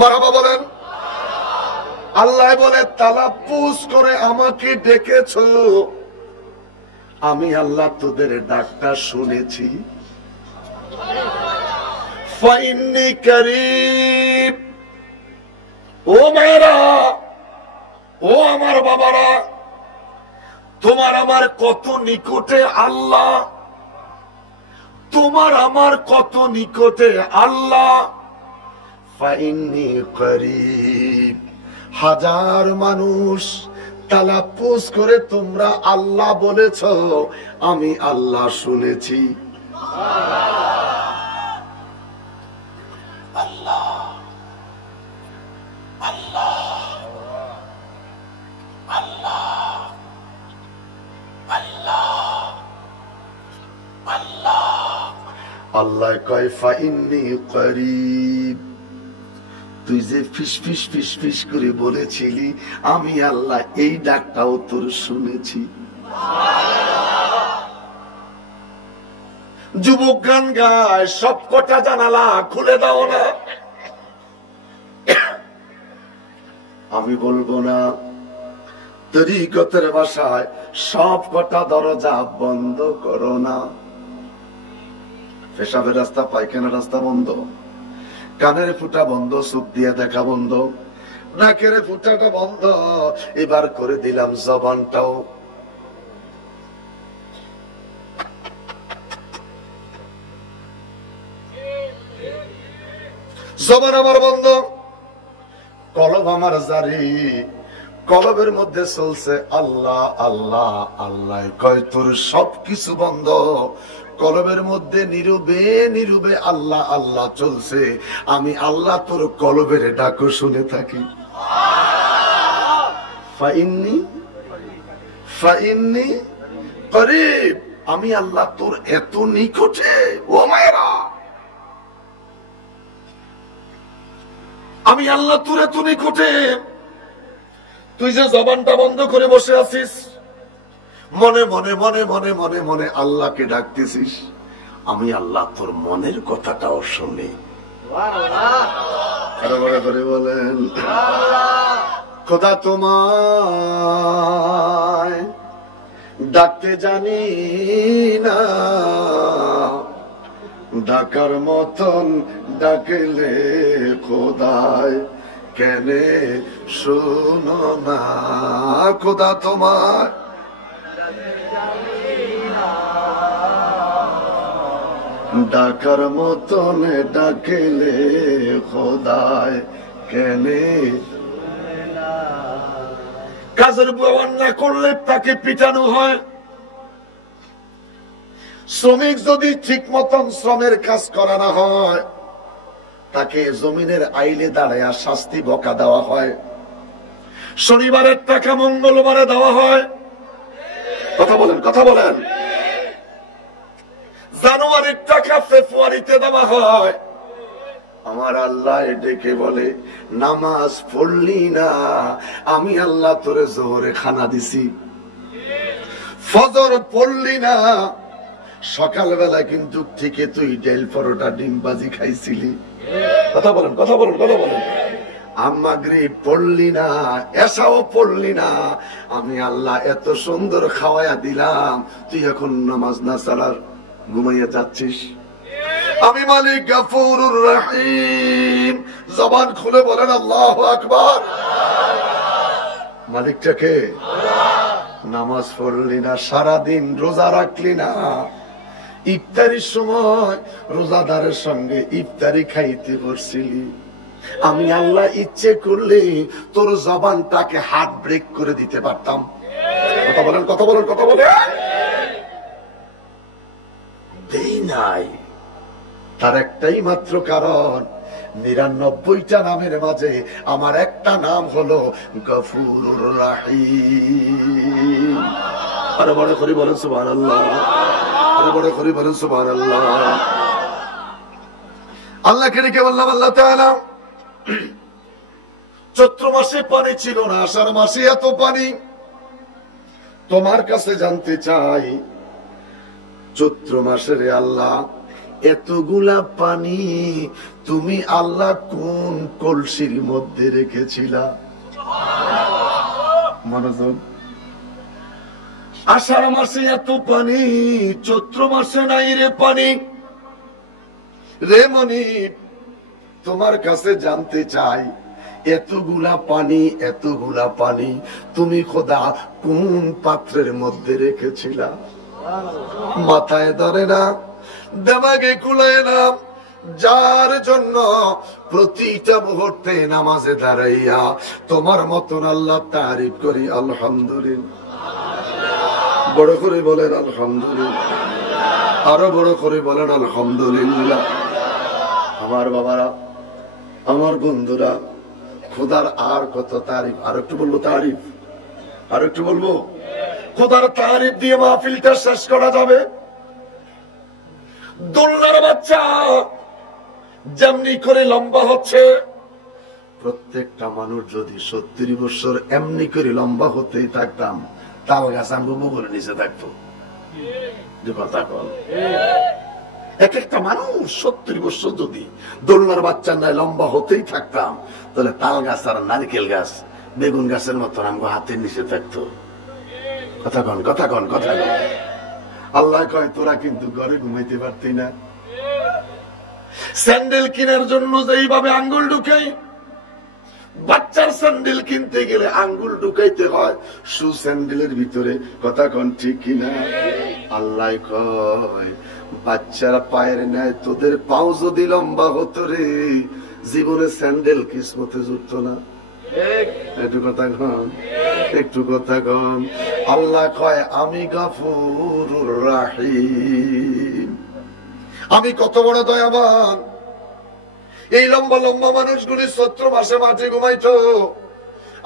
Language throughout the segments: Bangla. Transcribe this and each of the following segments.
মারহাবা বলেন। আল্লাহ বলে তালাপ্পুজ করে আমাকে ডেকেছো, আমি আল্লাহ তোদের ডাকটা শুনেছি। ফাইন্নী করিব, ও মায়েরা, ও আমার বাবারা, তোমার আমার কত নিকটে আল্লাহ, তোমার আমার কত নিকটে আল্লাহ। ফাইন্নী করিব, হাজার মানুষ তালাপ্পুজ করে তোমরা আল্লাহ বলেছ, আমি আল্লাহ শুনেছি। আল্লাহ আল্লাহ আল্লাহ আল্লাহ আল্লাহ। আল্লাহ কয় ফাইন্নী করিব, তুই যে ফিস ফিস ফিস ফিস করে বলেছিলি, আমি আল্লাহ এই ডাকটাও তোর শুনেছি। যুবক গান গায়, সব কটা জানালা খুলে দাও না। আমি বলবো না, তরিকতের ভাষায় সব কটা দরজা বন্ধ করো না। পেশাবের রাস্তা, পায়খানার রাস্তা বন্ধ, কানের ফুটা বন্ধ, চোখ দিয়ে দেখা বন্ধ, নাকের ফুটাটা বন্ধ, এবার করে দিলাম জবানটাও। জবান আমার বন্ধ, কলব আমার জারি, কলবের মধ্যে চলছে আল্লাহ আল্লাহ আল্লাহ। কয় তোর সবকিছু বন্ধ, কলবের মধ্যে নীরবে নীরবে আল্লাহ আল্লাহ চলছে, আমি আল্লাহ তোর কলবের ডাকও শুনে থাকি। ফাইন্নী ফাইন্নী করিব, আমি আল্লাহ তোর এত নিকটে। ও মায়েরা, আমি আল্লাহ তোর এত নিকটে। তুই যে জবানটা বন্ধ করে বসে আছিস, মনে মনে মনে মনে মনে মনে আল্লাহকে ডাকতেছিস, আমি আল্লাহ তোর মনের কথাটাও শুনি। করে বলেন, খোদা তোমায় ডাকতে জানি না, ডাকার মতন ডাকলে খোদায় কেনে শোনো না। খোদা তোমার ডাকার মতন ডাকলে খোদায় কেনে। কাজের ব্যবহার না করলে তাকে পিটানো হয়। শ্রমিক যদি ঠিক মতন শ্রমের কাজ করা না হয়, তাকে জমিনের আইলে দাঁড়ায় শাস্তি বকা দেওয়া হয়। শনিবারের টাকা মঙ্গলবারে দেওয়া হয়। কথা বলেন, কথা বলেন। জানুয়ারির টাকা ফেব্রুয়ারিতে দেওয়া হয়। আমার আল্লাহ ডেকে বলে, নামাজ পড়লি না, আমি আল্লাহ তোরে জোহরে খানা দিছি। ফজর পড়লি না, সকালবেলা কিন্তু থেকে তুই ডাল পরোটা ডিম ভাজি খাইছিলি। কথা বলেন, কথা বলেন, কথা বলেন। মাগরিব পড়লি না, এশাও পড়লি না, আমি আল্লাহ এত সুন্দর খাওয়াইয়া দিলাম, তুই এখন নামাজ না সালার ঘুমাইয়া যাচ্ছিস। আমি মালিক গফুরুর রহিম। জবান খুলে বলেন আল্লাহু আকবার। মালিকটাকে নামাজ পড়লি না, সারাদিন রোজা রাখলি না, ইফতারির সময় রোজাদারের সঙ্গে ইফতারি খাইতে বসছিলি, আমি আল্লাহ ইচ্ছে করলে তোর জবানটাকে হার্ট ব্রেক করে দিতে পারতাম। কথা বলেন, কথা বলেন, কথা বলেন। দেই নাই। তার একটাই মাত্র কারণ, ৯৯টা নামের মাঝে আমার একটা নাম হলো গফুরুর রহিম। আরে বড় করে বলেন সুবহানাল্লাহ, আরে বড় করে বলেন সুবহানাল্লাহ। আল্লাহকে ডেকে বললাম, আল্লাহ তাআলা, চৈত্র মাসে পানি ছিল না, আষাঢ় মাসে এত পানি, তোমার কাছে জানতে চাই চৈত্র মাসের আল্লাহ এতগুলা পানি তুমি আল্লাহ কোন কলসির মধ্যে রেখেছিলা? মনোযোগ। আষাঢ় মাসে এত পানি, চৈত্র মাসে নাই রে পানি। রে মনি, তোমার কাছে জানতে চাই, এতগুলা পানি তুমি খোদা কোন পাত্রের মধ্যে রেখেছিলা? মাথায় ধরে না, দেমাগে কুলায় না। যার জন্য প্রতিটা মুহূর্তে নামাজে দাঁড়াইয়া তোমার মতন আল্লাহ তারিফ করি, আলহামদুলিল্লাহ। বড় করে বলেন আলহামদুলিল্লাহ, আরো বড় করে বলেন আলহামদুলিল্লাহ। আমার বাবারা, আমার বন্ধুরা, খোদার আর কত তারিফ! আর একটু বলবো তারিফ, আর একটু বলবো। খোদার তারিফ দিয়ে মাহফিলটা শেষ করা যাবে? দোলনার বাচ্চা যেমনি করে লম্বা হচ্ছে, প্রত্যেকটা মানুষ যদি 70 বছর এমনি করে লম্বা হতেই থাকতাম, তাও গাছ আমি বলে নিচে থাকতো। কথা কল, এক একটা মানুষ 70 বছর যদি দোলনার বাচ্চা নাই লম্বা হতেই থাকতাম, তাহলে তাল গাছ আর নারকেল গাছ বেগুন গাছের মতন আমগো হাতের নিচে থাকতো। কথা কন, কথা কন, কথা কন। আল্লাহ কয়, তোরা কিন্তু ঘরে ঘুমাইতে পারতি না। স্যান্ডেল কেনার জন্য যেইভাবে আঙ্গুল ঢুকাই, বাচ্চার স্যান্ডেল কিনতে গেলে আঙ্গুল ঢুকাইতে হয় শু স্যান্ডেলের ভিতরে। কথা কন ঠিক কিনা? আল্লাহ কয়, বাচ্চারা পায়ের নেয় তোদের পাও যদি লম্বা হতো রে, জীবনে স্যান্ডেল কিসমতে জুটতো না। একটু কথা কন, একটু কথা কন। আল্লাহ কয়, আমি গফুরুর রাহিম, আমি কত বড় দয়াবান। এই লম্বা লম্বা মানুষগুলি 70 মাসে মাঠে ঘুমাইতো।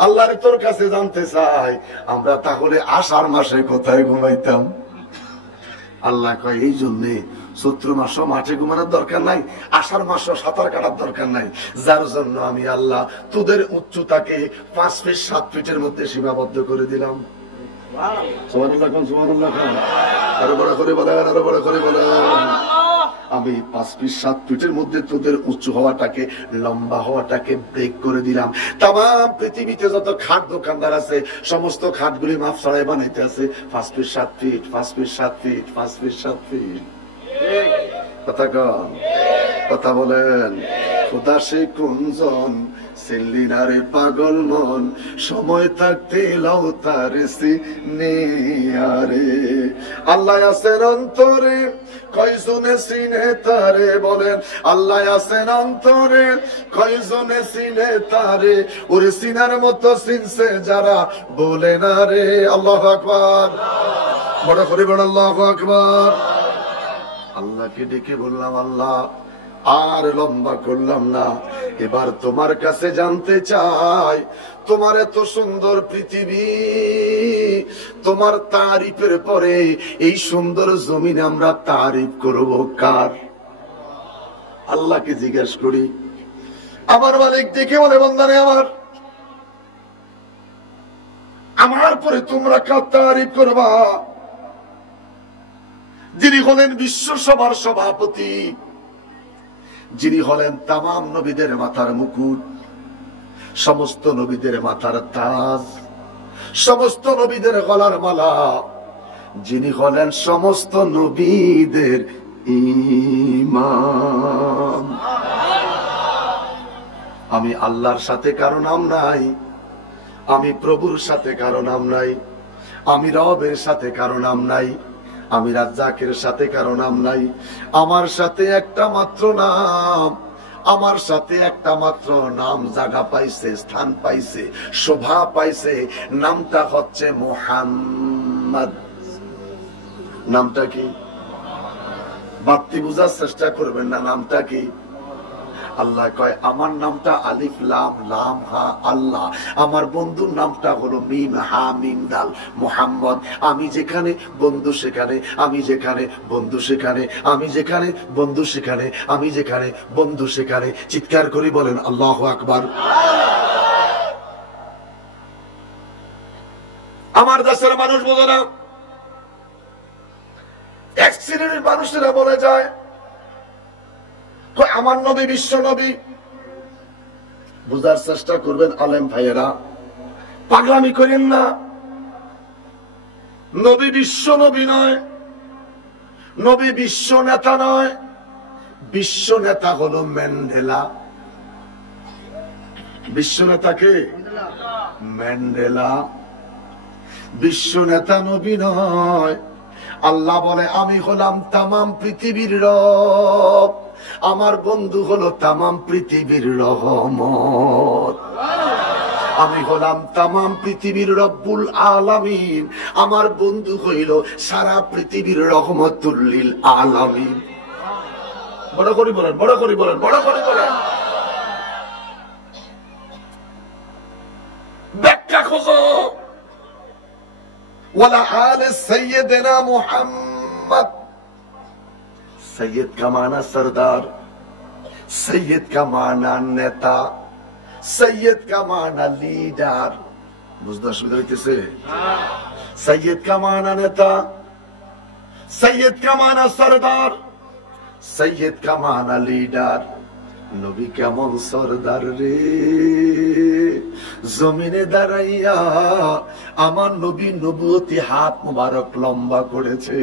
আল্লাহর তোর কাছে জানতে চাই, আমরা তাহলে আষাঢ় মাসে কোথায় ঘুমাইতাম? আল্লাহ কয়, এই জন্যে 70 মাসও মাঠে ঘুমানোর দরকার নাই, আষাঢ় মাসও সাঁতার কাটার দরকার নাই। যার জন্য আমি আল্লাহ তোদের উচ্চতাকে 5 ফিট 7 ফিটের মধ্যে সীমাবদ্ধ করে দিলাম। আরো বড় করে বলেন, আরো বড় করে বলেন। আমি 5 ফিট 7 ফিটের মধ্যে তোদের উঁচু হওয়াটাকে, লম্বা হওয়াটাকে ব্রেক করে দিলাম। তাম পৃথিবীতে যত খাট দোকানদার আছে, সমস্ত খাটগুলি মাপ ছাড়াই বানাইতে আছে 5 feet 7 feet, 5 feet 7 feet, 5 feet 7 feet. কথা কন, কথা বলেন। খোদা সে কুঞ্জন সিলিনারে পাগল মন, সময় থাকতে লাও তারে সিনিয়ারে। আল্লাহ আছেন অন্তরে, কয়জনে চিনে তারে? বলেন, আল্লাহ আছেন অন্তরে, কয়জনে চিনে তারে? ওরে চিনার মতো চিনছে যারা, বলে না রে আল্লাহু আকবার। বড় করে বলেন আল্লাহু আকবার। আল্লাহকে ডেকে বললাম, আল্লাহ আর লম্বা করলাম না, এবার তোমার কাছে জানতে চাই, তোমার এত সুন্দর পৃথিবী, তোমার তারিফের পরে এই সুন্দর জমিনে আমরা তারিফ করব কার? আল্লাহকে জিজ্ঞেস করি। আমার মালিক দেখে বলে, বান্দারে আমার পরে তোমরা কার তারিফ করবা? যিনি হলেন বিশ্বসভার সভাপতি, যিনি হলেন তামাম নবীদের মাথার মুকুট, সমস্ত নবীদের মাথার তাজ, সমস্ত নবীদের গলার মালা, যিনি হলেন সমস্ত নবীদের ইমাম। আমি আল্লাহর সাথে কারো নাম নাই, আমি প্রভুর সাথে কারো নাম নাই, আমি রবের সাথে কারো নাম নাই, আমি রাজ্জাকের সাথে কারো নাম নাই। আমার সাথে একটা মাত্র নাম, আমার সাথে একটা মাত্র নাম জায়গা পাইছে, স্থান পাইছে, শোভা পাইছে। নামটা হচ্ছে মুহাম্মদ। নামটা কি? বাড়তি বুঝার চেষ্টা করবেন না, নামটা কি? আল্লাহ কয়, আমার নামটা আলিফ লাম লাম হা আল্লাহ, আমার বন্ধুর নামটা হলো মিম হা মিম দাল মুহাম্মদ। আমি যেখানে বন্ধু সেখানে, আমি যেখানে বন্ধু সেখানে, আমি যেখানে বন্ধু সেখানে, আমি যেখানে বন্ধু সেখানে। চিৎকার করে বলেন আল্লাহু আকবার। আমার দেশের মানুষ বোঝে না, এক শ্রেণীর মানুষেরা বলে যায় আমার নবী বিশ্ব নবী। বুঝার চেষ্টা করবেন আলেম ভাইয়েরা, পাগলামি করেন না। নবী বিশ্ব নবী নয়, নবী বিশ্ব নেতা নয়। বিশ্ব নেতা হলো ম্যান্ডেলা। বিশ্ব নেতাকে ম্যান্ডেলা। বিশ্ব নেতা নবী নয়। আল্লাহ বলে আমি হলাম তামাম পৃথিবীর রব, আমার বন্ধু হলো তামাম পৃথিবীর রহমত। আমি হলাম তামাম পৃথিবীর রব্বুল আলামিন, আমার বন্ধু হইল সারা পৃথিবীর রহমতুল লিল আলামিন। বড় করে বলেন, বড় করে বলেন, বড় করে বলেন। ব্যাখ্যা খোঁজো। ওয়ালা আলে সাইয়্যিদিনা মুহাম্মদ। সৈয়দ का माना सरदार, सैयद का माना नेता, सैयद का माना लीडर। বুঝতে অসুবিধা হইতেছে? सैयद का माना नेता, सैयद का माना सरदार, सैयद का माना लीडर। নবী কেমন সরদার রে, জমিনে দাঁড়াইয়া আমার নবী নবুয়তি হাত মুবারক লম্বা করেছে।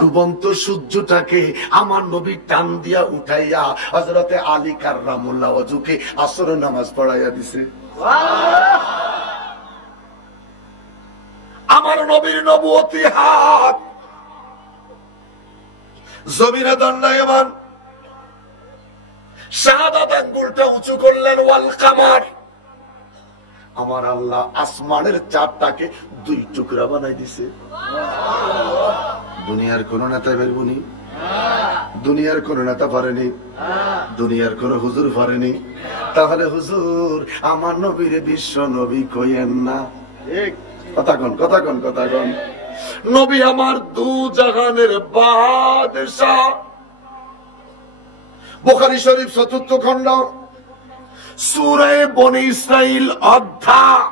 ডুবন্ত সূর্যটাকে আমার নবী টান দিয়া উঠাইয়া হযরতে আলী কাররামুল্লাহ ওয়াজুকে আসর নামাজ পড়াইয়া দিছে। আমার নবীর নবুয়তি হাত জমিনে দণ্ডায়মান। শাহাদাত আঙ্গুলটা উঁচু করলেন। ওয়াল কামার, আমার আল্লাহ আসমানের চাঁদটাকে দুই টুকরা বানাই দিছে। দুনিয়ার কোন নেতা বেরবনি, দুনিয়ার কোন নেতা পারেনি, দুনিয়ার কোন হুজুর পারেনি। তাহলে হুজুর আমার নবীর বিশ্ব নবী কইেন না। কথা কন, কথা কন, কথা কন। নবী আমার দু জাহানের বাদশা। বুখারী শরীফ ৪র্থ খণ্ড, সূরা বনী ইসরাইল অধ্যায়।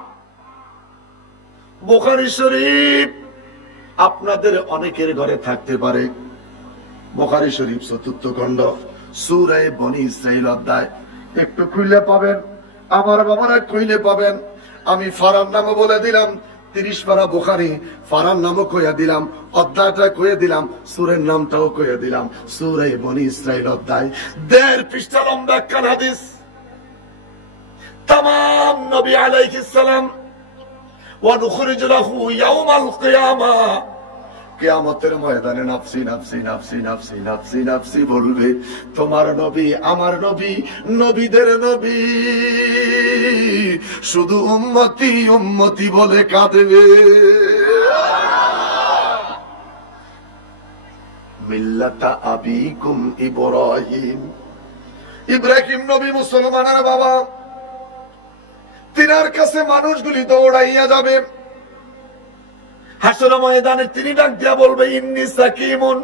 বুখারী শরীফ আপনাদের অনেকের ঘরে থাকতে পারে। বুখারী শরীফ ৪র্থ খণ্ড, সূরা বনী ইসরাইল অধ্যায়। একটু খুইলে পাবেন, আমার বাবারা খুইলে পাবেন। আমি ফারার নাম বলে দিলাম, ৩০ পারা বুখারী, ফারার নামও কইয়া দিলাম, অধ্যায়টা কইয়া দিলাম, সূরার নামটাও কইয়া দিলাম। সূরা বনী ইসরাইল অধ্যায় ১.৫ পৃষ্ঠা লম্বা একখান হাদিস। তামাম নবী আলাইহিস সালাম ওয়া নুখরিজ লাহু ইয়াউমাল কিয়ামা, কিয়ামতের ময়দানে নাফসি নাফসি নাফসি নাফসি নাফসি নাফসি বলবে। তোমার নবী, আমার নবী, নবীদের নবী শুধু উম্মতি উম্মতি বলে কাঁদবে। মিল্লাতা আবিকুম ইব্রাহিম। ইব্রাহিম নবী মুসলমানের বাবা। তিনার কাছে মানুষগুলি দৌড়াইয়া যাবে। হাসর ময়দানে তিনি ডাক দিয়া বলবে, ইন্নী সাকিমুন,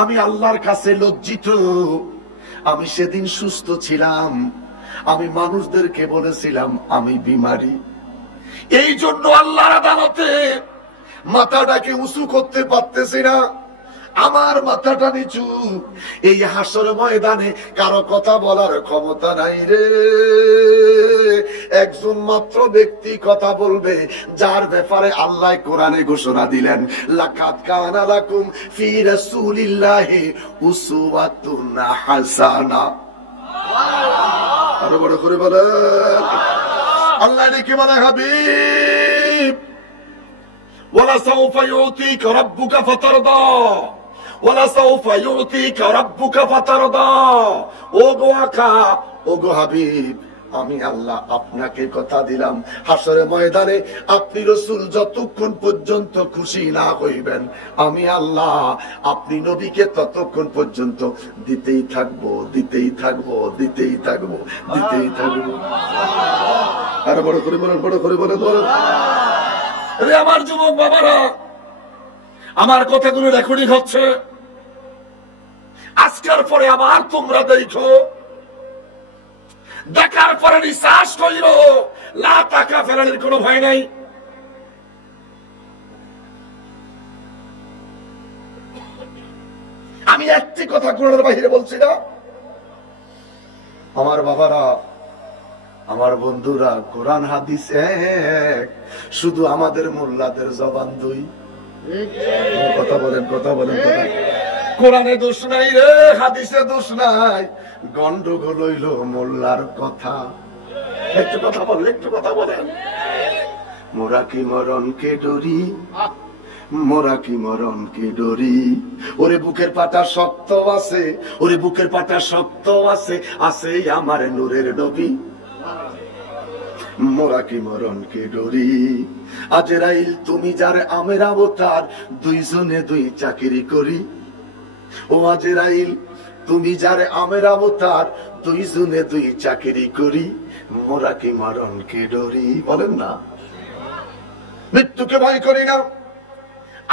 আমি আল্লাহর কাছে লজ্জিত। আমি সেদিন সুস্থ ছিলাম, আমি মানুষদেরকে বলেছিলাম আমি বিমারি। এই জন্য আল্লাহর আদালতে মাথাটাকে উঁচু করতে পারতেছি না, আমার মাথাটা নিচু। এই হাসর ময়দানে কারো কথা বলার ক্ষমতা নাই রে। একজন মাত্র ব্যক্তি কথা বলবে, যার ব্যাপারে আল্লাহ কোরআনে ঘোষণা দিলেন, লাকাদ কানা লাকুম ফি রাসূলিল্লাহি উসওয়াতুন হাসানা। আরো বড় করে বলেন, আল্লাহ কি বলে, হাবিব ওয়ালা সাউফা ইউতিকা রাব্বুকা ফাতারদা, ওয়ালা সাউফা ইউতিকা রাব্বুকা ফাতারদা। ও গো আকা, ও গো হাবিব, আমি আল্লাহ আপনাকে কথা দিলাম, হাসরের ময়দানে আপনি রাসূল যতক্ষণ পর্যন্ত খুশি না হইবেন, আমি আল্লাহ আপনি নবীকে ততক্ষণ পর্যন্ত দিতেই থাকবো, দিতেই থাকবো, দিতেই থাকবো, দিতেই থাকবো। আরে বড় করে বলেন, বড় করে বলেন, বলেন। রে আমার যুবক বাবারা, আমার কথাগুলো রেকর্ডিং হচ্ছে। আজকের পরে আবার তোমরা দেখো, দেখার পরে নিঃশ্বাস কইল, লা টাকা ফেরানোর কোনো ভয় নাই। আমি একটি কথা কোরআনের বাহিরে বলছি না। আমার বাবারা, আমার বন্ধুরা, কোরআন হাদিস এক, শুধু আমাদের মোল্লাদের জবান দুই। কথা বলেন, কথা বলেন, কথা। কোরআনে দোষ নাই রে, হাদিসে দোষ নাই, গন্ডগোল হইল মোল্লার কথা। একটু কথা বলেন, একটু কথা বলেন। মোরা কি মরণকে ডরি, মোরা কি মরণকে ডরি, ওরে বুকের পাটা শক্ত আছে, ওরে বুকের পাটা শক্ত আছে, আছে আমার নূরের নবী। মোরা কি মরণকে ডরি, আজরাইল তুমি যার আমের অবতার, দুইজনে দুই চাকরি করি। ও আজরাইল তুমি যার আমের অবতার, দুইজনে দুই চাকরি করি। মোরা কি মরণকে ডরি, বলেন না। মৃত্যুকে ভয় করি না।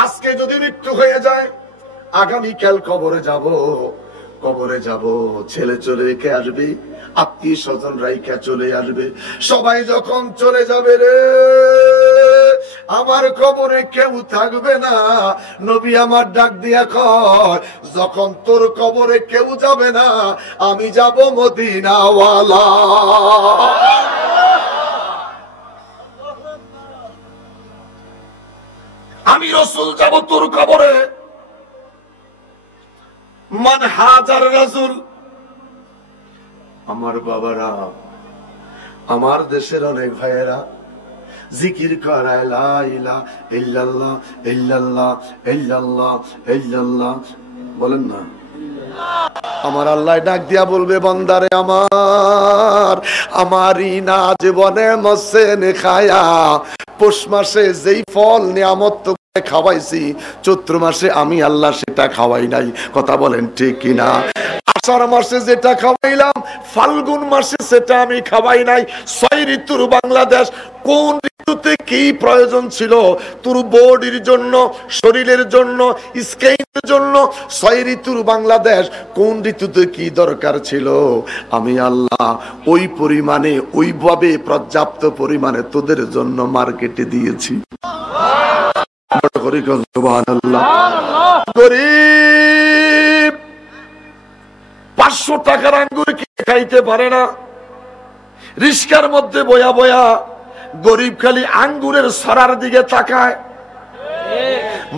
আজকে যদি মৃত্যু হয়ে যায়, আগামীকাল কবরে যাব, কবরে যাব, ছেলে চলে রেখে আসবে, আত্মীয় স্বজন রাইখা চলে আসবে। সবাই যখন চলে যাবে রে, আমার কবরে কেউ থাকবে না। নবী আমার ডাক দিয়া কয়, যখন তোর কবরে কেউ যাবে না, আমি যাব মদিনাওয়ালা। আমি রাসূল যাব তোর কবরে। মান হাজার রাসূল। আমার বাবারা, আমার দেশের অনেক ভাইয়েরা জিকির করায় লা ইলাহা ইল্লাল্লাহ ইল্লাল্লাহ ইল্লাল্লাহ ইল্লাল্লাহ, বলেন না। আমার আল্লাহ ডাক দিয়া বলবে, বান্দারে আমার, আমারই না জীবনে মসেন খায়া, পৌষ মাসে যেই ফল নিয়ামত খাওয়াইছি, চৈত্র মাসে আমি আল্লাহ সেটা খাওয়াই নাই। কথা বলেন ঠিক কিনা। আষাঢ় মাসে যেটা খাওয়াইলাম, ফাল্গুন মাসে সেটা আমি খাওয়াই নাই। 6 ঋতুর বাংলাদেশ, কোন ঋতুতে কি প্রয়োজন ছিল তোর বডির জন্য, শরীরের জন্য, স্কিনের জন্য, 6 ঋতুর বাংলাদেশ, কোন ঋতুতে কি দরকার ছিল, আমি আল্লাহ ওই পরিমাণে, ওইভাবে পর্যাপ্ত পরিমাণে তোদের জন্য মার্কেটে দিয়েছি। গরিব 500 টাকার আঙ্গুর কিনে খাইতে পারে না, রিস্কার মধ্যে বয়া বয়া গরিব খালি আঙ্গুরের সরার দিকে তাকায়।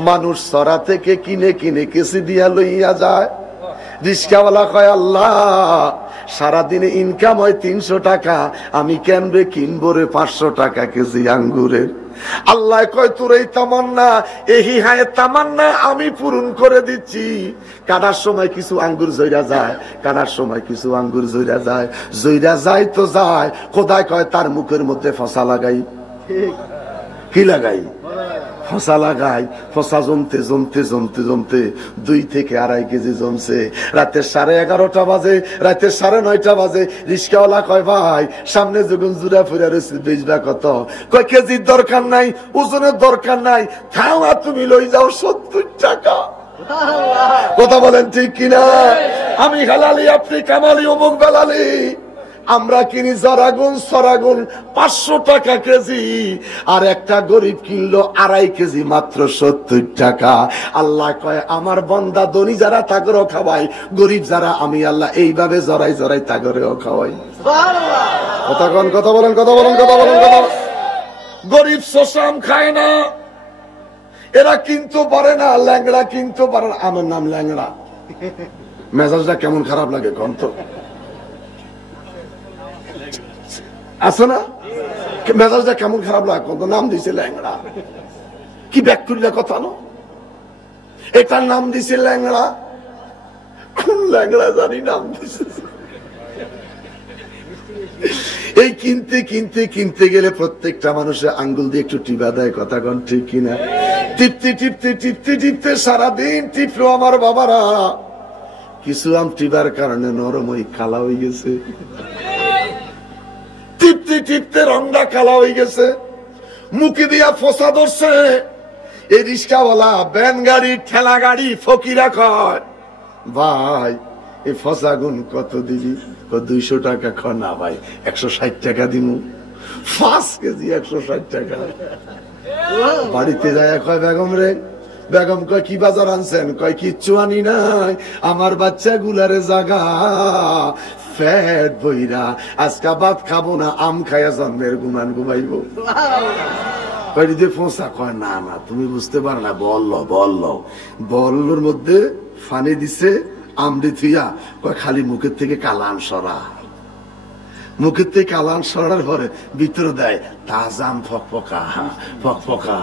মানুষ সরা থেকে কিনে কিনে কেসি দিয়া লইয়া যায়। রিস্কাওয়ালা কয়, আল্লাহ সারাদিনে ইনকাম হয় 300 টাকা, আমি কেনবে কিনবো রে 500 টাকা কেজি আঙ্গুরের। আল্লাহ কয়, তোর এই তামান্না, এই হায় তামান্না আমি পূরণ করে দিচ্ছি। কাটার সময় কিছু আঙ্গুর জইরা যায়, কাটার সময় কিছু আঙ্গুর জইরা যায়, জইরা যায় তো যায়, খোদাই কয় তার মুখের মধ্যে ফসা লাগাই। কি লাগাই? ফসা লাগাই। ফসা জমতে জমতে জমতে জমতে 2 থেকে 2.5 কেজি জমছে। রাতে 11:30 বাজে, রাতে 9:30 বাজে, রিস্কাওয়ালা কয়, ভাই সামনে যখন জুড়া ফুরা রয়েছে বেচবা কত? কয় কেজির দরকার নাই, ওজনের দরকার নাই, খাওয়া তুমি লই যাও 70 টাকা। কথা বলেন ঠিক কিনা? আমি হালালি, আপনি কামালি, অমুক বেলালি, আমরা কিনি জরাগুন সরাগুন 500 টাকা কেজি, আর একটা গরিব কিনলো 2.5 কেজি মাত্র 70 টাকা। আল্লাহ কয়, আমার বান্দা ধনী যারা তাগরেও খাওয়াই, গরিব যারা আমি আল্লাহ এইভাবে জরাই জরাই তাগরেও খাওয়াই। কথা বলেন, কথা বলেন, কথা বলেন, কথা বলেন, কথা। গরিব শোষাম খায় না, এরা কিন্তু পারে না, ল্যাংড়া কিন্তু পারে না। আমার নাম ল্যাংড়া, মেজাজটা কেমন খারাপ লাগে কোন তো? আছে না? মেজাজটা কেমন খারাপ লাগে কোন? নাম দিছে ল্যাংড়া, কি ব্যাকুল্য কথা না? এটার নাম দিছে ল্যাংড়া, কোন ল্যাংড়া জানি নাম দিছে। এই কিনতে কিনতে কিনতে গেলে প্রত্যেকটা মানুষের আঙ্গুল দিয়ে একটু টিপা দেয়। কথা কন ঠিক কিনা? টিপতে টিপতে টিপতে টিপতে সারাদিন টিপলো আমার বাবারা, কিছু আম টিপার কারণে নরম হয়ে কালা হয়ে গেছে। টিপতে টিপতে রংটা কালা হয়ে গেছে, মুখে দিয়া ফসা ধরছে। এই রিস্কাওয়ালা, ব্যান গাড়ি, ঠেলা গাড়ি, ফকিরা কয়, ভাই এই ফসা গুণ কত দিবি? 200 টাকা। খ না ভাই, 160 টাকা দিমু। 5 কেজি 160 টাকা। বাড়িতে যায় কয়, বেগম রে, বেগম কয় কি বাজার আনছেন? কয় কিচ্ছু আনি নাই, আমার বাচ্চা গুলারে জাগা পেট বইরা আজকা ভাত খাবো না, আম খাইয়া জন্মের গুমান ঘুমাইবো। ফোঁসা কয় না না তুমি বুঝতে পারো না, বল্লর মধ্যে ফানি দিছে আমরি থুইয়া, কয় খালি মুখের থেকে কালান সরা, মুখের থেকে কালান সরার পরে ভিতরে দেয় তাজাম ফকফকা ফকফকা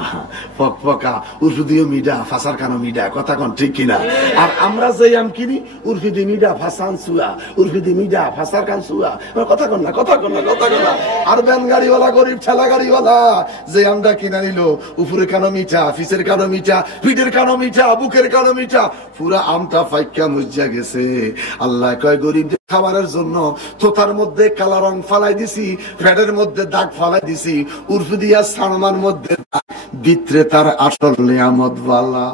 ফকফকা, উর্ফিদিও মিডা ফাঁসার কানো মিডা, কথা কন ঠিক কিনা? আর আমরা যে আম কিনি উর্ফিদি মিডা ফাঁসান সুয়া, উর্ফিদি মিডা ফাঁসার কান সুয়া, কথা কন না, কথা কন না, কথা কন না। আর ব্যান গাড়িওয়ালা গরিব ঠেলা গাড়িওয়ালা যে আমটা কিনা নিল, উপরে কানো মিঠা, ফিসের কানো মিঠা, পিঠের কানো মিঠা, বুকের কানো মিঠা, পুরা আমটা ফাইকা মুজ্জা গেছে। আল্লাহ কয় গরিব খাবারের জন্য তোতার মধ্যে কালা রং ফালাই দিছি, ফ্যাটের মধ্যে দাগ ফালাই দিছি, উর্ফি দিয়া সালমান মধ্যে ভিতরে তার আসল নিয়ামত ওয়ালা।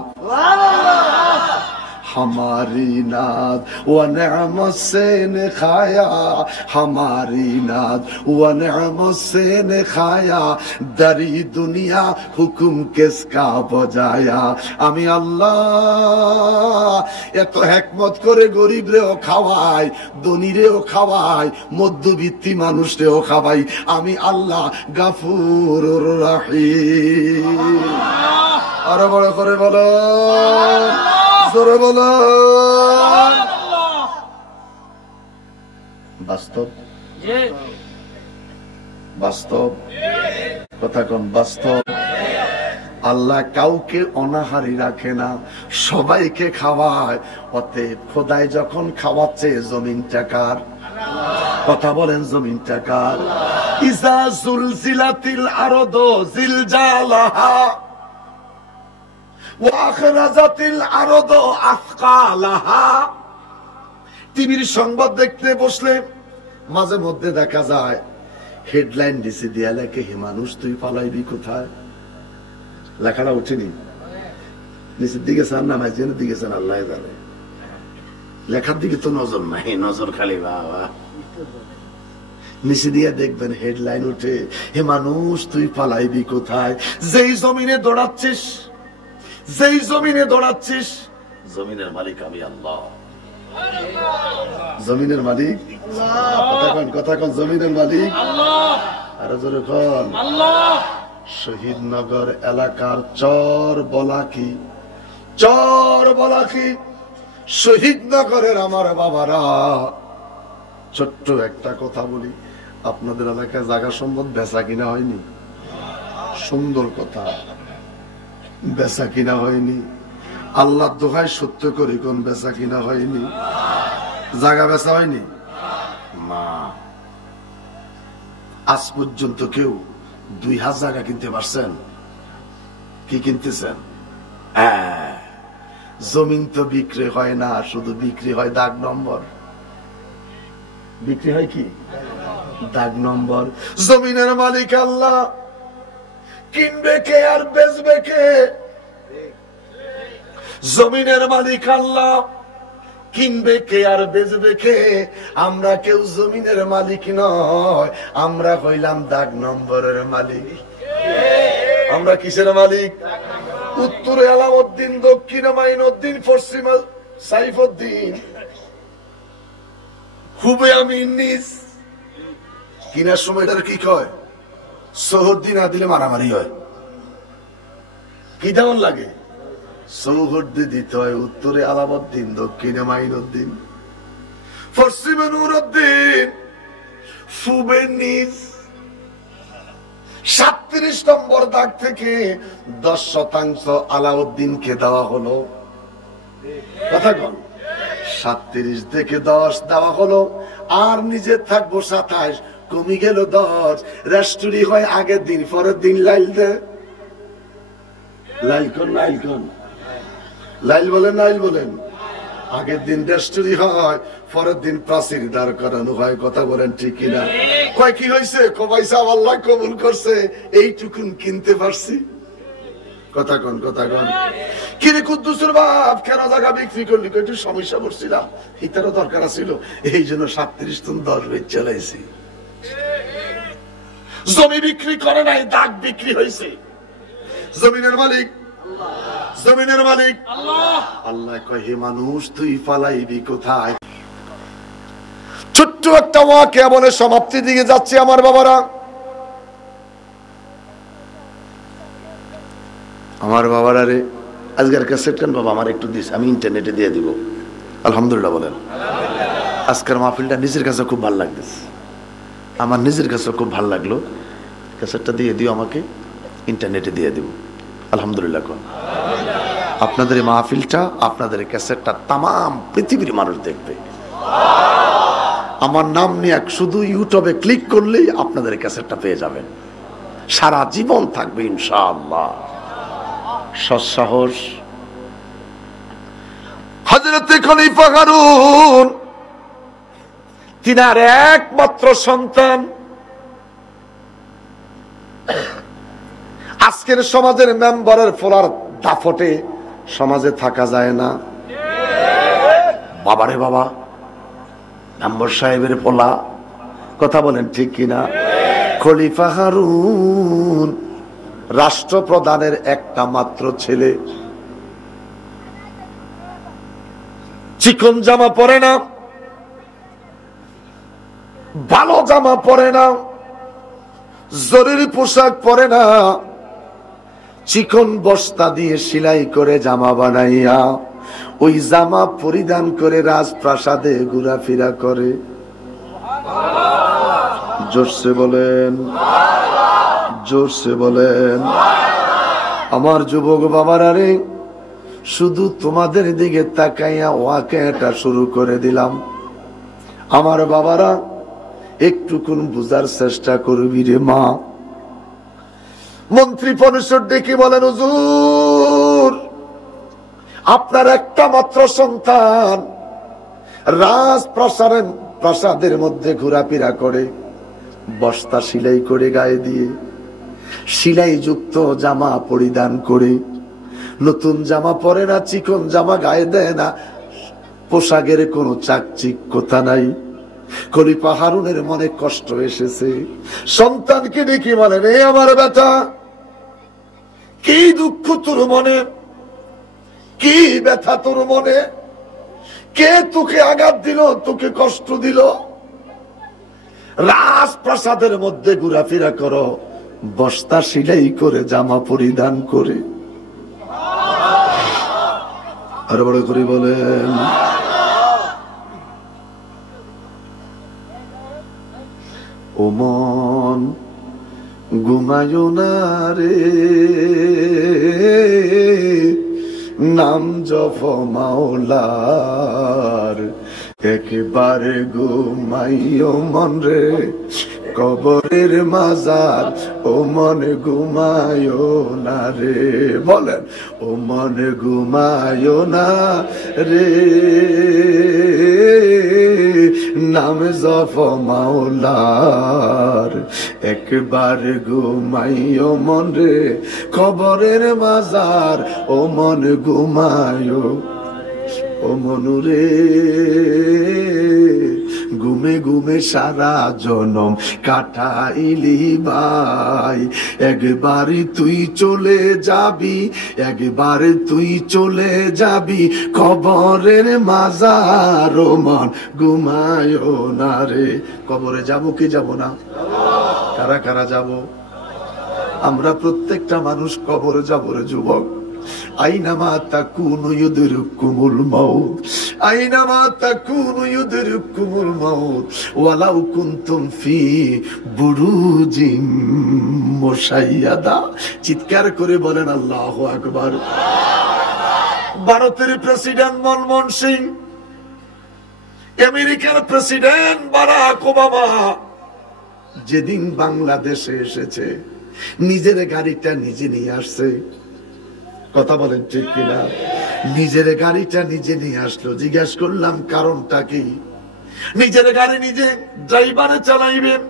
हमारी नाद व नेमत से ने खाया, हमारी नाद व नेमत से ने खाया, दरी दुनिया हुकुम किसका बजाया। আমি আল্লাহ এত হিকমত করে গরিব রেও খাওয়াই, ধনী রেও খাওয়াই, মধ্যবিত্তি মানুষ রেও খাওয়াই। আমি আল্লাহ গাফুরুর রহিম। আরো বড় করে বলো, বাস্তব বাস্তব কথা কোন বাস্তব। আল্লাহ কাউকে অনাহারি রাখে না, সবাইকে খাওয়ায়। অতএব খোদাই যখন খাওয়াচ্ছে জমিনটা কার? কথা বলেন জমিনটা কার? ইজা জুলজিলাতিল আরদু জিলজালাহা টিভির সংবাদ দেখতে বসলে মাঝে মধ্যে দেখা যায় হেডলাইন দিছে দিয়া লেখে, হে মানুষ তুই পালাইবি কোথায়? লেখাটা উঠেনি, নিচের দিকে চান না মাঝখানের দিকে চান আল্লাহ জানে, লেখার দিকে তো নজর নাই, নজর খালি বাবা। নিচে দিয়ে দেখবেন হেডলাইন উঠে, হে মানুষ তুই পালাইবি কোথায়? যেই জমিনে দৌড়াচ্ছিস, যেই জমিনে দৌড়াচ্ছিস, জমিনের মালিক আমি আল্লাহ। জমিনের মালিক কথা কন, জমিনের মালিক আরো জোরে কন আল্লাহ। শহীদনগর এলাকার চর বলাকি, চর বলাকি শহীদনগরের আমার বাবারা, ছোট্ট একটা কথা বলি, আপনাদের এলাকায় জায়গা সম্পদ বেচা কিনা হয়নি? সুন্দর কথা, বেচা কিনা হয়নি? আল্লাহ দোহাই সত্য করি কোন বেচা কিনা হয়নি? জায়গা বেচা হয়নি? মা আজ পর্যন্ত কেউ 2000 জায়গা কিনতে পারছেন? কি কিনতেছেন? জমিন তো বিক্রি হয় না, শুধু বিক্রি হয় দাগ নম্বর। বিক্রি হয় কি? দাগ নম্বর। জমিনের মালিক আল্লাহ, কিনবে কে আর বেচবে কে? জমিনের মালিক আল্লাহ, কিনবে কে আর বেচবে কে? আমরা কেউ জমিনের মালিক নয়, আমরা হইলাম দাগ নম্বরের মালিক। আমরা কিসের মালিক? উত্তরে আলাউদ্দিন, দক্ষিণে মাইনুদ্দিন, পশ্চিমে সাইফুদ্দিন, হুবে আমিন নিজ। কিনার সময়টার কি কয়? সৌহদ্দি না দিলে মারামারি হয়। কি তেমন লাগে? সৌহদ্দি দিতে হয়। উত্তরে আলাউদ্দিন, দক্ষিণে মাইনুদ্দিন, পশ্চিমে নুরুদ্দিন, পূবে নিজ। 37 নম্বর দাগ থেকে 10% আলাউদ্দিনকে দেওয়া হলো। কথা কন, 37 থেকে 10 দেওয়া হলো, আর নিজে থাকবো 27, কমে গেল 10। রেস্টুরি হয় আগের দিন, পরের দিন লাইল দে। লাইল কোন? নাইল কোন? লাইল বলেন, নাইল বলেন। আগের দিন রেস্টুরি হয়, পরের দিন প্রাচীর দাঁড় করানো হয়। কথা বলেন ঠিক কিনা? কয় কি হয়েছে? কমাইছে, আল্লাহ কবুল করছে, এইটুকুন কিনতে পারছি। কথা কন, কথা কন। কিরে কুদ্দুসের বাপ, কেন জায়গা বিক্রি করলি? একটু সমস্যা করছিলাম, এটারও দরকার ছিল, এই জন্য 37 তুমি 10 বেচ চালাইছি। জমি বিক্রি করে নাই, দাগ বিক্রি হয়েছে। জমিনের মালিক জমিনের মালিক আল্লাহ। আল্লাহ কয়, হে মানুষ তুই পালাইবি কোথায়? ছোট্ট একটা ওয়াকিয়া বলে সমাপ্তির দিকে যাচ্ছে আমার বাবারা। আমার বাবারা রে, আজকের ক্যাসেট কেন বাবা আমার একটু দিস, আমি ইন্টারনেটে দিয়ে দিব। আলহামদুলিল্লাহ বলেন। আজকের মাহফিলটা নিজের কাছে খুব ভালো লাগতেছে, আমার নিজের কাছে খুব ভালো লাগলো। ক্যাসেটটা দিয়ে দিও আমাকে, ইন্টারনেটে দিয়ে দিব। আলহামদুলিল্লাহ। আপনাদের এই মাহফিলটা, আপনাদের ক্যাসেটটা তামাম পৃথিবীর মানুষ দেখবে। আমার নাম নিয়ে শুধু ইউটিউবে ক্লিক করলেই আপনাদের ক্যাসেটটা পেয়ে যাবেন, সারা জীবন থাকবে ইনশাআল্লাহ। সৎসাহস হযরত খলিফা হারুন, তিনার একমাত্র সন্তান। আজকের সমাজের মেম্বারের ফলার দাফটে সমাজে থাকা যায় না। বাবারে বাবা, মেম্বার সাহেবের পোলা, কথা বলেন ঠিক কিনা? খলিফা হারুন রাষ্ট্রপ্রধানের একটা মাত্র ছেলে। চিকন জামা পরে না, ভালো জামা পরে না, জরুরি পোশাক পরে না, চিকন বস্তা দিয়ে সেলাই করে জামা বানাইয়া ওই জামা পরিধান করে রাজপ্রাসাদে ঘোরাফেরা করে। জোরসে বলেন, জোরসে বলেন। আমার যুবক বাবারা রে, শুধু তোমাদের দিকে তাকাইয়া ওয়াকিয়াটা শুরু করে দিলাম। আমার বাবারা, একটুকুন বুঝার চেষ্টা করবি রে মা। মন্ত্রী পরিষদ ডেকে বলেন, হুজুর আপনার একটা মাত্র সন্তান প্রাসাদের মধ্যে ঘোরাফেরা করে, বস্তা সেলাই করে গায়ে দিয়ে, সেলাই যুক্ত জামা পরিধান করে, নতুন জামা পরে না, চিকন জামা গায়ে দেয় না, পোশাকের কোনো চাকচিক্যতা নাই। খলিফা হারুনের মনে কষ্ট এসেছে। সন্তানকে ডেকে বলেন, এ আমার বেটা, কি দুঃখ তোর মনে, কি ব্যথা তোর মনে, কে তোকে আঘাত দিল, তোকে কষ্ট দিল? রাজপ্রাসাদের মধ্যে ঘোরাফেরা করো, বস্তা সেলাই করে জামা পরিধান করে। আর বড় করে বলেন, ও মন ঘুমায়ো না রে, নাম জপ মাওলার, একেবারে ঘুমাইও মন রে, কবরের মাজার, ও মন ঘুমায়ো না রে। বলেন, ও মন ঘুমায়ো না রে, নাম জপ মাওলার, একবার ঘুমাইও মন রে, কবরের মাজার, ও মন ঘুমায়ো। ও মনুরে, ঘুমে ঘুমে সারা জনম কাটাইলি ভাই, একবারে তুই চলে যাবি, একবারে তুই চলে যাবি, কবরের মাজার, ও মন ঘুমায়ো না রে। কবরে যাবো কি যাব না? কারা কারা যাব? আমরা প্রত্যেকটা মানুষ কবরে যাবো রে যুবক। আইনামা তাকুনু ইউদরিকুমুল মাউত, আইনামা তাকুনু ইউদরিকুমুল মাউত, ওয়ালাউ কুনতুম ফি বুরুজিম মুশাইয়াদা। চিৎকার করে বলেন আল্লাহু আকবার। ভারতের প্রেসিডেন্ট মনমোহন সিং, আমেরিকার প্রেসিডেন্ট বারাক ওবামা যেদিন বাংলাদেশে এসেছে, নিজের গাড়িটা নিজে নিয়ে আসছে। কথা বলেন ঠিক কিনা? নিজের গাড়িটা নিজে নিয়ে আসলো। জিজ্ঞেস করলাম কারণটা কি? নিজের গাড়ি নিজে ড্রাইভারে চালাইবেন।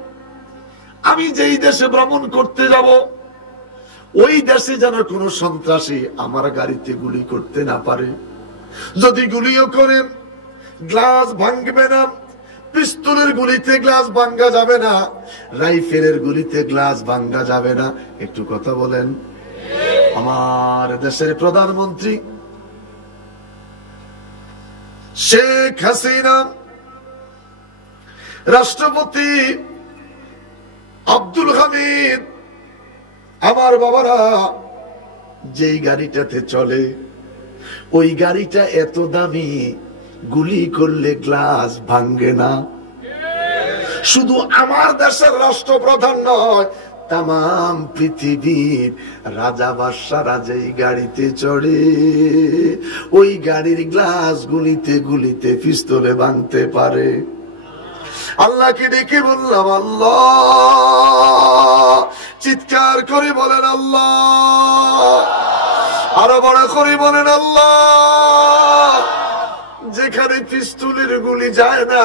আমি যেই দেশে ভ্রমণ করতে যাব, ওই দেশে যেন কোনো সন্ত্রাসী আমার গাড়িতে গুলি করতে না পারে। যদি গুলিও করে, গ্লাস ভাঙবে না, পিস্তলের গুলিতে গ্লাস ভাঙ্গা যাবে না, রাইফেলের গুলিতে গ্লাস ভাঙ্গা যাবে না। একটু কথা বলেন। আমার দেশের প্রধানমন্ত্রী শেখ হাসিনা রাষ্ট্রপতি আব্দুল হামিদ, আমার বাবারা, যেই গাড়িটাতে চলে ওই গাড়িটা এত দামি, গুলি করলে গ্লাস ভাঙ্গে না। শুধু আমার দেশের রাষ্ট্রপ্রধান নয়, তাম পৃথিবীর রাজা বাদশারা যেই গাড়িতে চড়ে ওই গাড়ির গ্লাস গুলিতে গুলিতে পিস্তলে ভাঙতে পারে। আল্লাহকে ডেকে বললাম, আল্লাহ, চিৎকার করে বলেন আল্লাহ, আরো বড় করে বলেন আল্লাহ। যেখানে পিস্তলের গুলি যায় না,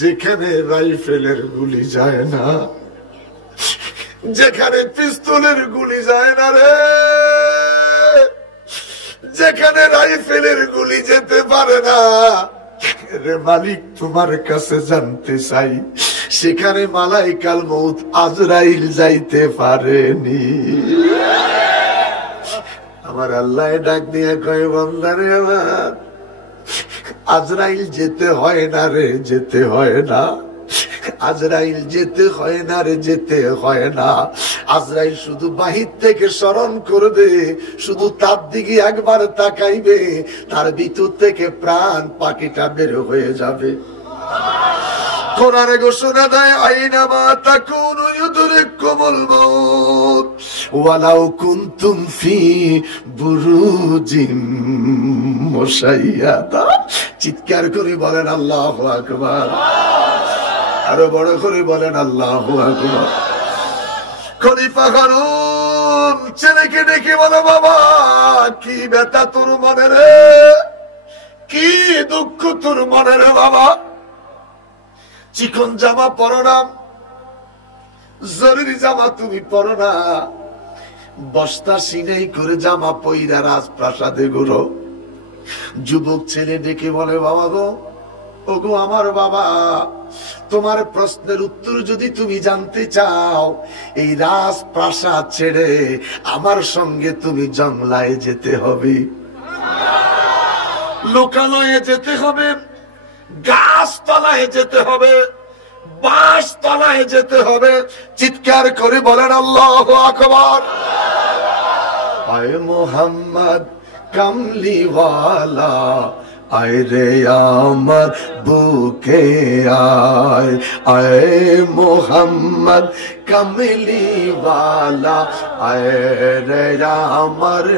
যেখানে রাইফেলের গুলি যায় না, যেখানে পিস্তলের গুলি যায় না রে, যেখানে রাইফেলের গুলি যেতে পারে না রে মালিক, তোমার কাছে জানতে চাই সেখানে মালাইকাল মউত আজরাইল যাইতে পারেনি। আমার আল্লাহ ডাক দিয়ে কয়, বান্দারে আমার, আজরাইল যেতে হয় না রে, যেতে হয় না। আজরাইল যেতে হয় না রে, যেতে হয় না। আজরাইল শুধু বাহির থেকে স্মরণ করবে, শুধু তার দিকে একবার তাকাইবে, তার ভিতর থেকে প্রাণ পাখিটা বের হয়ে যাবে। কোরআনে ঘোষণা দেয়, আইনামা তাকুনু ইউদরিকুমুল মাউত ওয়ালাউ কুনতুম ফি বুরুজিম মুশাইয়াদা। চিৎকার করে বলেন আল্লাহু আকবার, আরো বড় করে বলেন আল্লাহু আকবার। খলিফা হারুন ছেলেকে ডেকে বলে, বাবা, কি ব্যথা তোর মনে রে, কি দুঃখ তোর মনে রে বাবা? চিকন জামা পরো না, জরুরি জামা তুমি পরো না, বস্তা সিনাই করে জামা পইরা রাজপ্রাসাদে ঘুরো। যুবক ছেলে ডেকে বলে, বাবা গো, ওগো আমার বাবা, তোমার প্রশ্নের উত্তর যদি তুমি জানতে চাও, এই রাজপ্রাসাদ ছেড়ে আমার সঙ্গে তুমি জংলায় যেতে হবে, লোকালয়ে যেতে হবে, গাছ তলায় যেতে হবে, বাঁশ তলায় যেতে হবে। চিৎকার করে বলেন আল্লাহু আকবার। আয় মোহাম্মদ কামলিওয়ালা, আয় রে আমার বুকে আয়, আয় মোহাম্মদ কামলিওয়ালা, আয় রে আমার।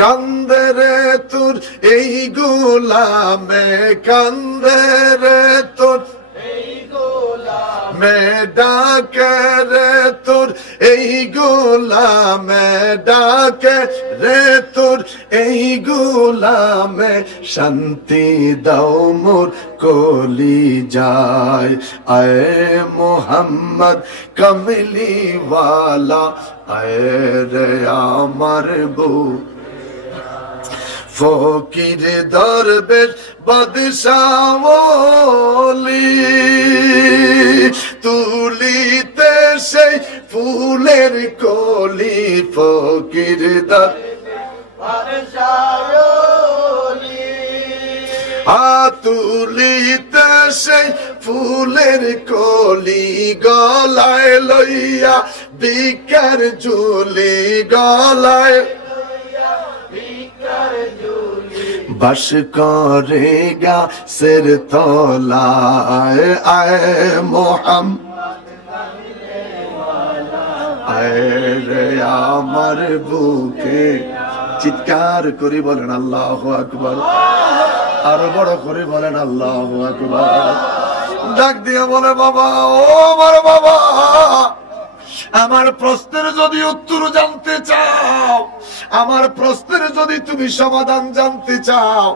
কান্দে রে তোর এই গোলামে, কান্দে রে তোর এই গোলামে, ডাকে রে তোর এই গোলামে, ডাকে রে তোর এই গোলামে, শান্তি দাও মোর কলি যায়, আয় মোহাম্মদ কামলিওয়ালা, আয় রে আমার বউ। ফকির দরবেশ বাদশাহ ওলি, তুলিতে সেই ফুলের কলি, ফকির বাদশাহ ওলি, তুলিতে সেই ফুলের কলি, গলায় লইয়া বিকার ঝুলি, গলায় বাস করে গাছের তলায়, আয় মোহাম্মদ আয় রে আমার বুকে। চিৎকার করে বলেন আল্লাহু আকবার, আরো বড় করে বলেন আল্লাহু আকবার। ডাক দিয়ে বলে, বাবা, ও আমার বাবা, আমার প্রশ্নের যদি উত্তর জানতে চাও, আমার প্রশ্নের যদি তুমি সমাধান জানতে চাও,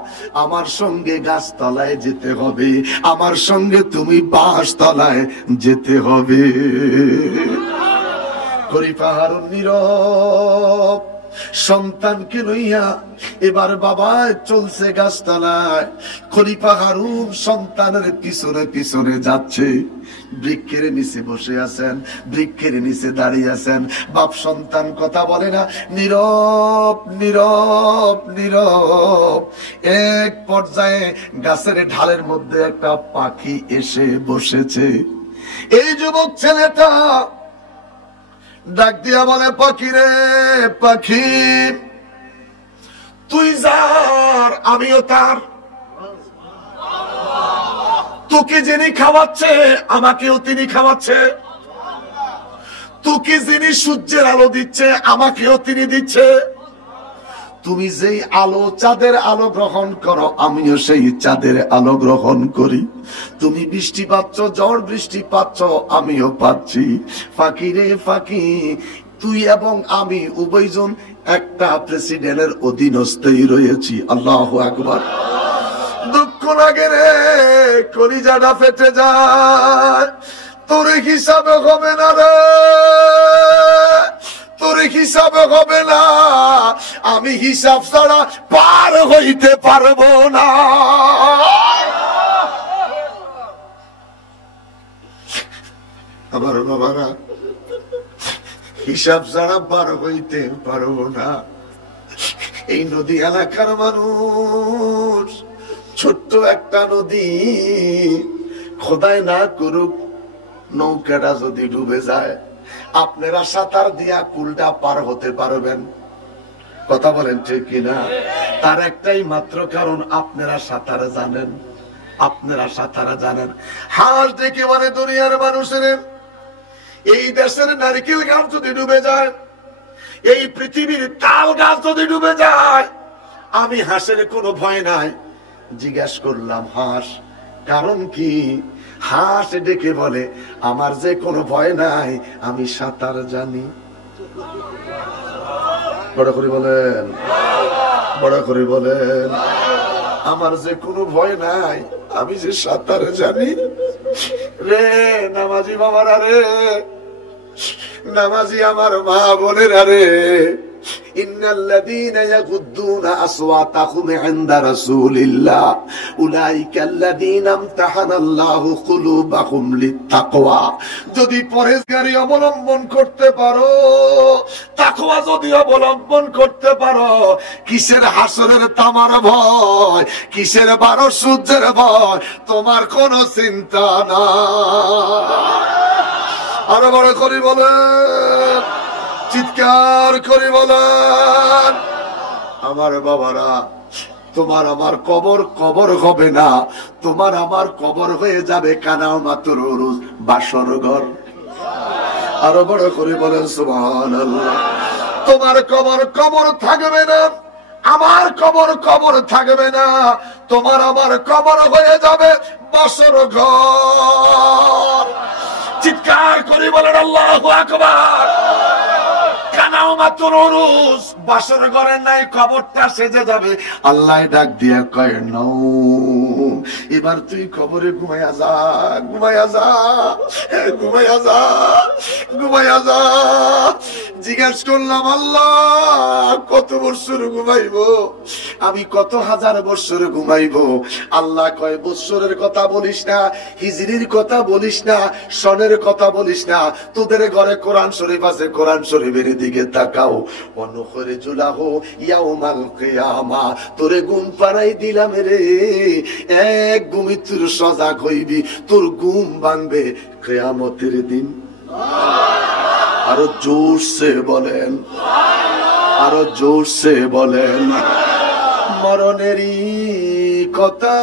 আমার সঙ্গে গাছতলায় যেতে হবে, আমার সঙ্গে তুমি বাঁশতলায় যেতে হবে। খলিফা হারুন নীরব, সন্তানকে লইয়া এবার বাবা চলছে গাছতলায়। খলিফা হারুন সন্তানের পিছনে পিছনে যাচ্ছে। বৃক্ষের নিচে বসে আছেন, বৃক্ষের নিচে দাঁড়িয়ে আছেন। বাপ সন্তান কথা বলে না, নীরব নীরব নীরব। এক পর্যায়ে গাছের ঢালের মধ্যে একটা পাখি এসে বসেছে। এই যুবক ছেলেটা ডাক দিয়া বলে, পাখি রে পাখি, তুই যার আমিও তার। তোকে যিনি খাওয়াচ্ছে আমাকেও তিনি খাওয়াচ্ছে। তোকে যিনি সূর্যের আলো দিচ্ছে আমাকেও তিনি দিচ্ছে। তুমি যেই আলো চাঁদের আলো গ্রহণ করো আমিও সেই চাঁদের আলো গ্রহণ করি। তুমি বৃষ্টি পাচ্ছ, ঝড় বৃষ্টি পাচ্ছ, আমিও পাচ্ছি। ফাঁকি রে ফাঁকি, তুই এবং আমি উভয়জন একটা প্রেসিডেন্টের অধীনস্থই রয়েছি। আল্লাহু আকবার। দুঃখ লাগে রে, কলিজাটা ফেটে যায়। তোর হিসাবে হবে না রে, তোর হিসাবে হবে না। আমি হিসাব ছাড়া পার হইতে পারবো না। আমার বাবারা, হিসাব ছাড়া পার হইতে পারবো না। এই নদী এলাকার মানুষ, ছোট্ট একটা নদী, খোদাই না করুক নৌকাটা যদি ডুবে যায়, আপনারা সাঁতার দিয়া কুলটা পার হতে পারবেন? কথা বলেন ঠিক কিনা? তার একটাই মাত্র কারণ, আপনারা সাঁতার জানেন। আপনারা সাঁতার জানেন। হাঁস দেখে মানে দুনিয়ার মানুষের, এই দেশের নারকেল গাছ যদি ডুবে যায়, এই পৃথিবীর তাল গাছ যদি ডুবে যায়, আমি হাঁসের কোনো ভয় নাই। জিজ্ঞেস করলাম হাঁস কারণ কি? হাঁস ডেকে বলে, আমার যে কোনো ভয় নাই, আমি সাঁতার জানি। বড় করে বলেন, বড় করে বলেন, আমার যে কোনো ভয় নাই, আমি যে সাঁতার জানি। রে নামাজি বাবারা রে, নামাজি আমার মা বোনেরা রে, ইন্নাল্লাযীনা ইয়াগুদ্দুনা আসওয়াতাহুম ইনদা রাসূলিল্লাহ উলাইকা আল্লাযীনা ইমতাহানাল্লাহু কুলুবাহুম লিত্তাকওয়া। যদি পরহেজগারি অবলম্বন করতে পারো, তাকওয়া যদি অবলম্বন করতে পারো, কিসের হাসরের তামার ভয়, কিসের 12 সূর্যের ভয়, তোমার কোনো চিন্তা নাই। আরো বড় করে বলেন, চিৎকার করে বলেন, আমার বাবারা, তোমার আমার কবর কবর হবে না, তোমার আমার কবর হয়ে যাবে কানামাতুর উরুস, বাসর ঘর। আরো বড় করে বলেন সুবহানাল্লাহ। তোমার কবর কবর থাকবে না, আমার কবর কবর থাকবে না, তোমার আমার কবর হয়ে যাবে বাসর ঘর। চিৎকার করে বলেন আল্লাহু আকবার। কানামাতুর উরুস, বাসর ঘরের নাই, কবরটা সেজে যাবে। আল্লাহ ডাক দিয়া কয়, নও, এবার তুই কবরে ঘুমাইয়া যা, ঘুমাইয়া যা, ঘুমাইয়া যা, ঘুমাইয়া যা। জিজ্ঞাসা করলাম, আল্লাহ কত বছর ঘুমাইবো? আমি কত হাজার বছর ঘুমাইবো? আল্লাহ কয়, বছরের কথা বলিস না, হিজরির কথা বলিস না, সনের কথা বলিস না। তোদের ঘরে কোরআন শরীফ আছে, কোরআন শরীফের দিকে তাকাও। অনুখরিজুলাহু ইয়াউমাল কিয়ামা, তোরে ঘুম পাড়াই দিলাম রে, এক ঘুমে তোর সজাগ হইবি, তোর ঘুম ভাঙবে কিয়ামতের দিন। আরো জোরসে বলেন, আরো জোরসে বলেন। মরণেরই কথা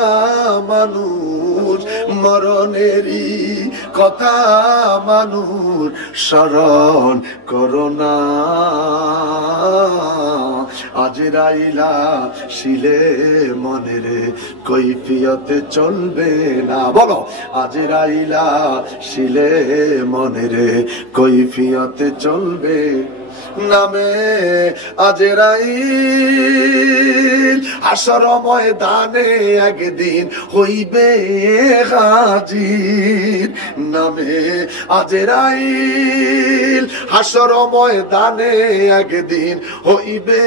মানুষ, মরণেরই কথা মানুষ স্মরণ করোনা। আজরাইলা শিলে মনেরে কৈফিয়তে চলবে না। বলো, আজরাইলা শিলে মনেরে কৈফিয়তে চলবে। নামে আজরাইল হাসর ময়দানে একদিন হইবে হাজির নামে আজরাইল হাসর ময়দানে একদিন হইবে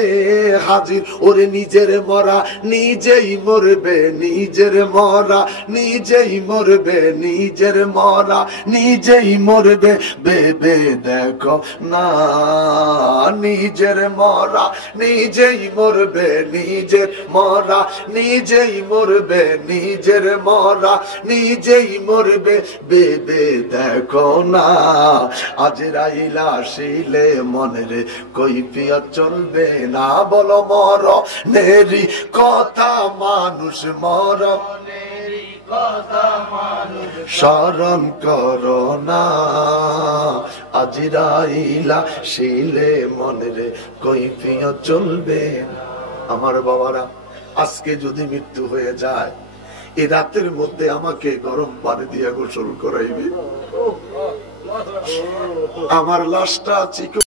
হাজির ওরে নিজের মরা নিজেই মরবে নিজের মরা নিজেই মরবে নিজের মরা নিজেই মরবে বেবে দেখো না নিজের মরা নিজেই মরবে নিজের মরা নিজেই মরবে নিজের মরা নিজেই মরবে বেবে দেখো না আজরাইল আসিলে মনের কৈফিয়ত চলবে না বলো মর নেরি কথা মানুষ মর স্মরণ করো না আজরাইল আসিলে মনের কৈফিয়ত চলবে না। আমার বাবারা আজকে যদি মৃত্যু হয়ে যায় এই রাতের মধ্যে আমাকে গরম পানি দিয়ে গোসল করাইবে আমার লাশটা চিকন